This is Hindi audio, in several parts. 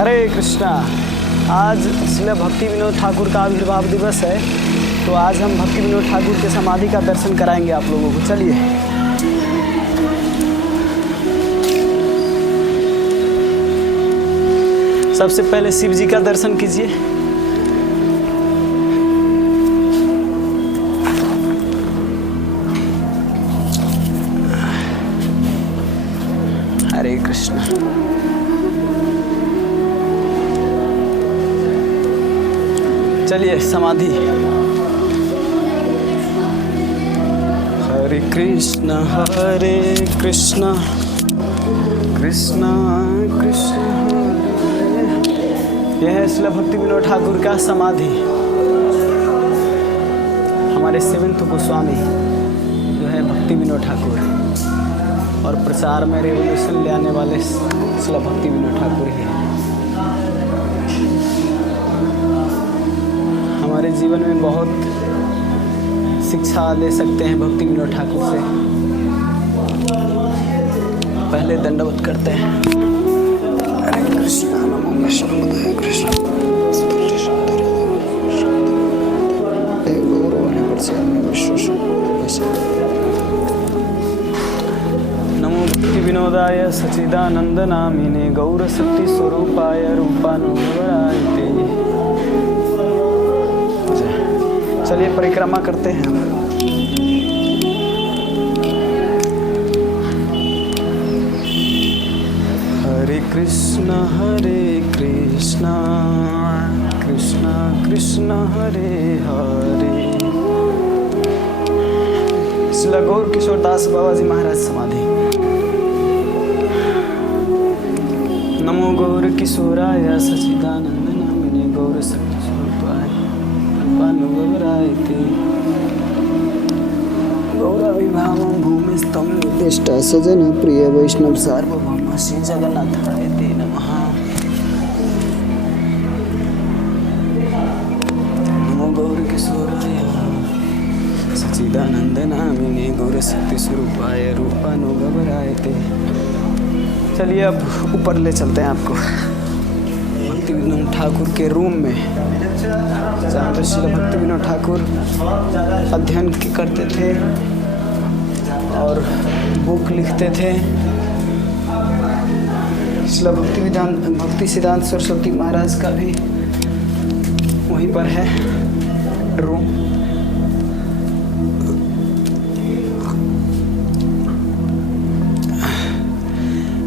हरे कृष्णा। आज श्रील भक्ति विनोद ठाकुर का आविर्भाव दिवस है, तो आज हम भक्ति विनोद ठाकुर के समाधि का दर्शन कराएंगे आप लोगों को। चलिए। सबसे पहले शिव जी का दर्शन कीजिए। हरे कृष्णा। चलिए समाधि। हरे कृष्णा कृष्णा कृष्णा हरे। यह है श्रील भक्ति विनोद ठाकुर का समाधि। हमारे सेवेंथ गोस्वामी जो है भक्ति विनोद ठाकुर, और प्रचार में रेवोल्यूशन ले आने वाले श्रील भक्ति विनोद ठाकुर ही हैं। हमारे जीवन में बहुत शिक्षा ले सकते हैं भक्ति विनोद ठाकुर से। पहले दंडवत करते हैं। हरे कृष्णा नमो विष्णुपदाय कृष्ण नमो भक्ति विनोदाय सच्चिदानंद नामिने गौर शक्ति स्वरूपाय रूपानुगरायते। चलिए परिक्रमा करते हैं। हरे कृष्णा कृष्णा कृष्णा हरे हरे। श्रील गौर किशोर दास बाबा जी महाराज समाधि। नमो गौर किशोराय सच्चिदानंद नामिने गौर शक्ति स्वरूपाय रूपानुगरायते। गौरविभावं भूमिस्थं निर्दिष्ट सजन प्रिय वैष्णव सार्वभौम श्री जगन्नाथाय ते नमः। नमो गौर किशोराय सच्चिदानंद नामिने गौर शक्ति स्वरूपाय रूपानुगरायते। चलिए अब ऊपर ले चलते हैं आपको भक्ति विनोद ठाकुर के रूम में, जहाँ पर श्रील भक्ति विनोद ठाकुर अध्ययन करते थे और बुक लिखते थे। श्रील भक्ति सिद्धांत सरस्वती महाराज का भी वहीं पर है रूम।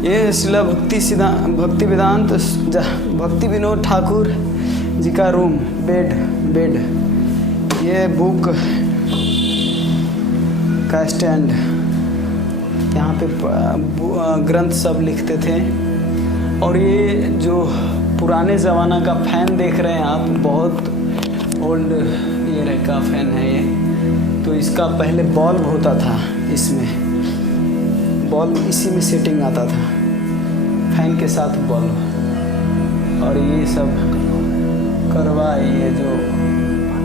ये श्रील भक्ति विनोद ठाकुर जी का रूम, बेड। ये बुक का स्टैंड, यहाँ पे ग्रंथ सब लिखते थे। और ये जो पुराने ज़माना का फैन देख रहे हैं आप, बहुत ओल्ड ईयर का फैन है ये। तो इसका पहले बल्ब होता था, इसमें बल्ब इसी में सेटिंग आता था, फैन के साथ बल्ब। और ये सब करवा, ये जो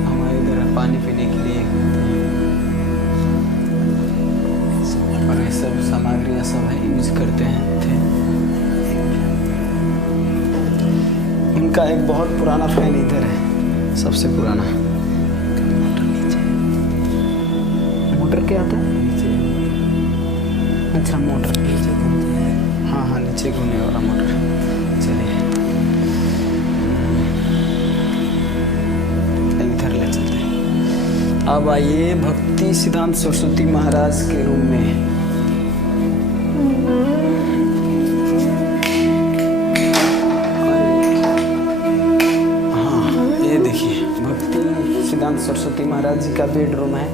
हमारे इधर पानी पीने के लिए, और ये सब सामग्रियाँ सब है यूज करते हैं थे। उनका एक बहुत पुराना फैन इधर है, सबसे पुराना। मोटर क्या आता है? अच्छा, मोटर नीचे घूमती है। हाँ, नीचे घूमने वाला मोटर। चलिए इधर ले चलते हैं। अब आइए भक्ति सिद्धांत सरस्वती महाराज के रूम में। हाँ, ये देखिए भक्ति सिद्धांत सरस्वती महाराज जी का बेडरूम है।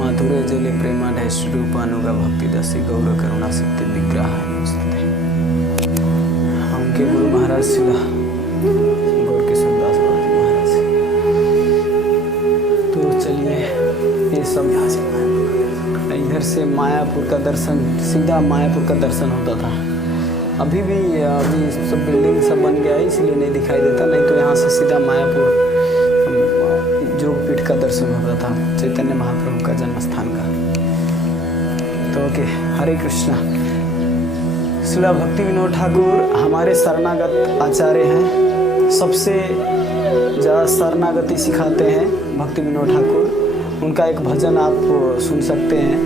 माधुर्य जले प्रेमा ढैश रूपानुगा भक्ति दसी गौर करुणा सत्य विग्रह नमस्ते। उनके गुरु महाराज श्रील गौर किशोर दास बाबा जी महाराज। तो चलिए ये सब यहाँ से इधर से मायापुर का दर्शन, सीधा मायापुर का दर्शन होता था। अभी सब बिल्डिंग सब बन गया है इसलिए नहीं दिखाई देता, नहीं तो यहाँ से सीधा मायापुर जोगपीठ का दर्शन होता था, चैतन्य महाप्रभु का जन्म स्थान का। तो ओके, हरे कृष्णा। श्रील भक्ति विनोद ठाकुर हमारे शरणागत आचार्य हैं, सबसे ज़्यादा शरणागति सिखाते हैं भक्ति विनोद ठाकुर। उनका एक भजन आप सुन सकते हैं,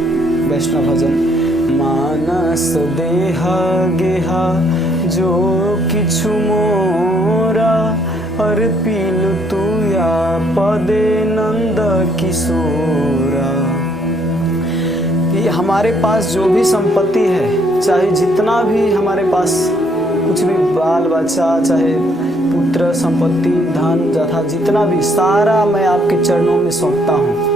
वैष्णव भजन। मानस देह गेहा जो किछु मोरा, अर्पिल तुया पदे नंद किशोरा। ये हमारे पास जो भी संपत्ति है, चाहे जितना भी हमारे पास कुछ भी बाल बच्चा, चाहे पुत्र संपत्ति धन जथा जितना भी, सारा मैं आपके चरणों में सौंपता हूँ।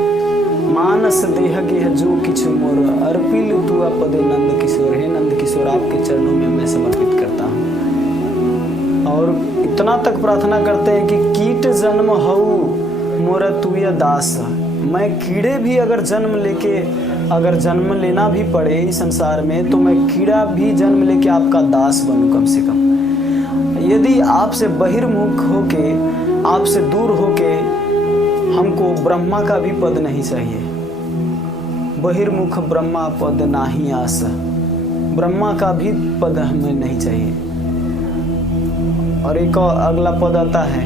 मानस देह गेह जो किछु मोर, अर्पिल तुआ पदे नंद किशोर। हे नंद किशोर, आपके चरणों में मैं समर्पित करता हूँ। और इतना तक प्रार्थना करते हैं कि कीट जन्म हऊ मोरा तुया दास। मैं कीड़े भी अगर जन्म लेना भी पड़े इस संसार में, तो मैं कीड़ा भी जन्म लेके आपका दास बनूं कम से कम। यदि आपसे बहिर्मुख होके, आपसे दूर होके, हमको ब्रह्मा का भी पद नहीं चाहिए। बहिर्मुख ब्रह्मा पद नाही आस, ब्रह्मा का भी पद हमें नहीं चाहिए। और एक और अगला पद आता है,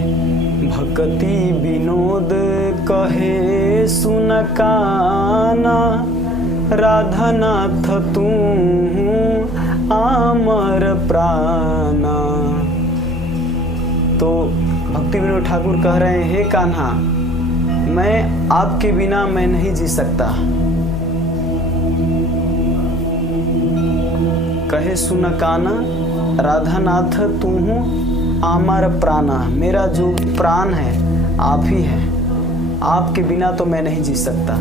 भक्ति विनोद कहे सुन काना, राधानाथ तू आमर प्राणा। तो भक्ति विनोद ठाकुर कह रहे हैं, हे कान्हा, मैं आपके बिना मैं नहीं जी सकता। कहे सुन काना, राधानाथ तू आमर प्राणा। मेरा जो प्राण है आप ही हैं, आपके बिना तो मैं नहीं जी सकता।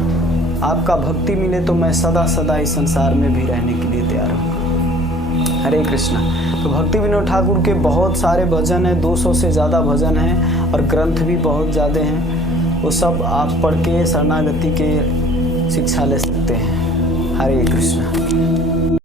आपका भक्ति मिले तो मैं सदा सदा इस संसार में भी रहने के लिए तैयार हूँ। हरे कृष्णा। तो भक्ति विनोद ठाकुर के बहुत सारे भजन हैं, 200 से ज़्यादा भजन हैं, और ग्रंथ भी बहुत ज़्यादा हैं। वो सब आप पढ़ के शरणागति के शिक्षा ले सकते हैं। हरे कृष्णा।